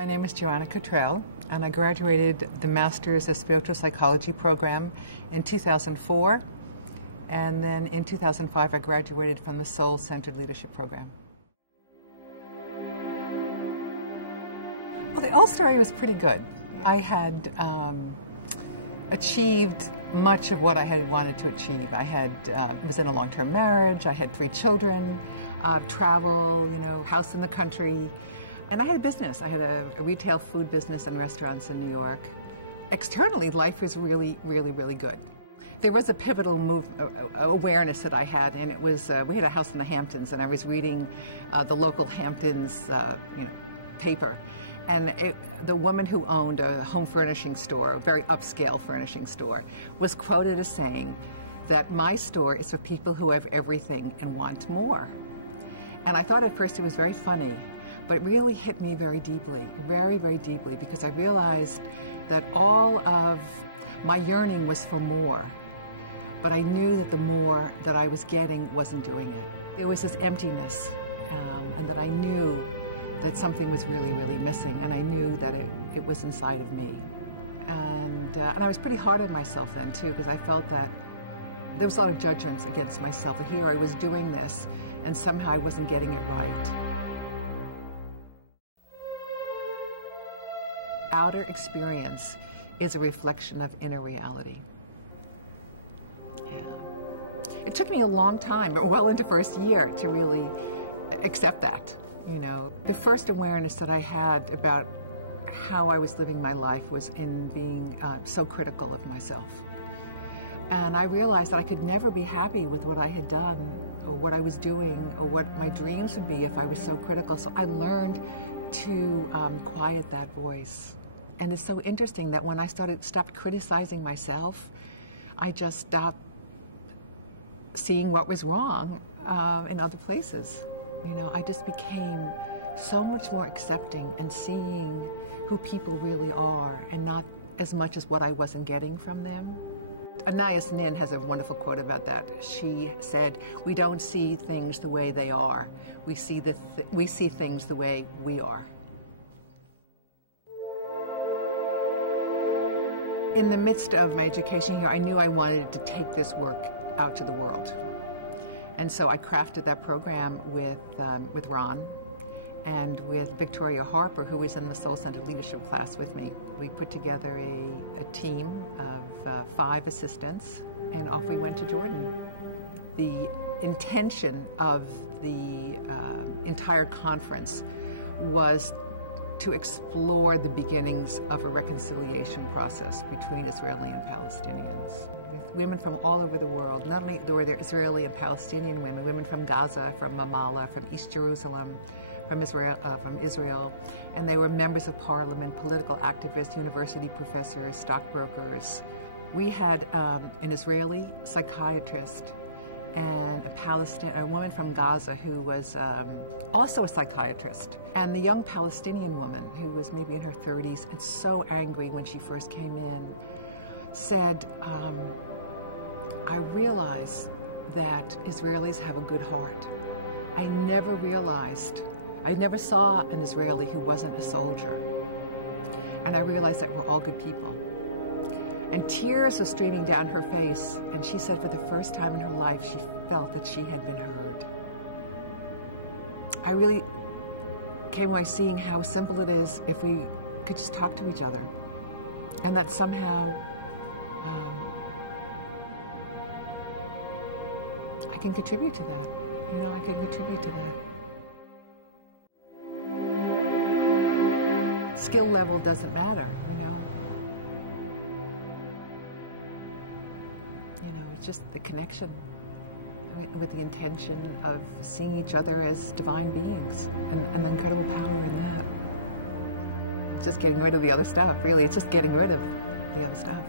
My name is Joanna Cottrell, and I graduated the Master's of Spiritual Psychology program in 2004, and then in 2005 I graduated from the Soul-Centered Leadership program. Well, the old story was pretty good. I had achieved much of what I had wanted to achieve. I had was in a long-term marriage. I had 3 children, travel, house in the country, and I had a business. I had a retail food business and restaurants in New York. Externally, life was really, really, really good. There was a pivotal awareness that I had, and it was we had a house in the Hamptons, and I was reading the local Hamptons, paper. And the woman who owned a home furnishing store, a very upscale furnishing store, was quoted as saying that my store is for people who have everything and want more. And I thought at first it was very funny, but it really hit me very deeply, very, very deeply, because I realized that all of my yearning was for more. But I knew that the more that I was getting wasn't doing it. There was this emptiness, and that I knew that something was really, really missing, and I knew that it was inside of me. And I was pretty hard on myself then, too, because I felt that there was a lot of judgments against myself. That here I was doing this, and somehow I wasn't getting it right. Outer experience is a reflection of inner reality. Yeah. It took me a long time, well into first year, to really accept that. The first awareness that I had about how I was living my life was in being so critical of myself. And I realized that I could never be happy with what I had done, or what I was doing, or what my dreams would be if I was so critical. So I learned to quiet that voice. And it's so interesting that when I stopped criticizing myself, I just stopped seeing what was wrong in other places. I just became so much more accepting and seeing who people really are, and not as much as what I wasn't getting from them. Anais Nin has a wonderful quote about that. She said, "We don't see things the way they are. We see things the way we are." In the midst of my education here, I knew I wanted to take this work out to the world. And so I crafted that program with Ron and with Victoria Harper, who was in the Soul-Centered Leadership class with me. We put together a team of 5 assistants, and off we went to Jordan. The intention of the entire conference was to explore the beginnings of a reconciliation process between Israeli and Palestinians. Women from all over the world. Not only were there Israeli and Palestinian women, women from Gaza, from Ramallah, from East Jerusalem, from Israel, and they were members of parliament, political activists, university professors, stockbrokers. We had an Israeli psychiatrist and a woman from Gaza who was also a psychiatrist, and the young Palestinian woman who was maybe in her 30s and so angry when she first came in, said, I realize that Israelis have a good heart. I never saw an Israeli who wasn't a soldier. And I realized that we're all good people. And tears were streaming down her face, and she said for the first time in her life, she felt that she had been heard. I really came away seeing how simple it is if we could just talk to each other. And that somehow I can contribute to that. I can contribute to that. Skill level doesn't matter, It's just the connection with the intention of seeing each other as divine beings, and the incredible power in that. It's just getting rid of the other stuff, really. It's just getting rid of the other stuff.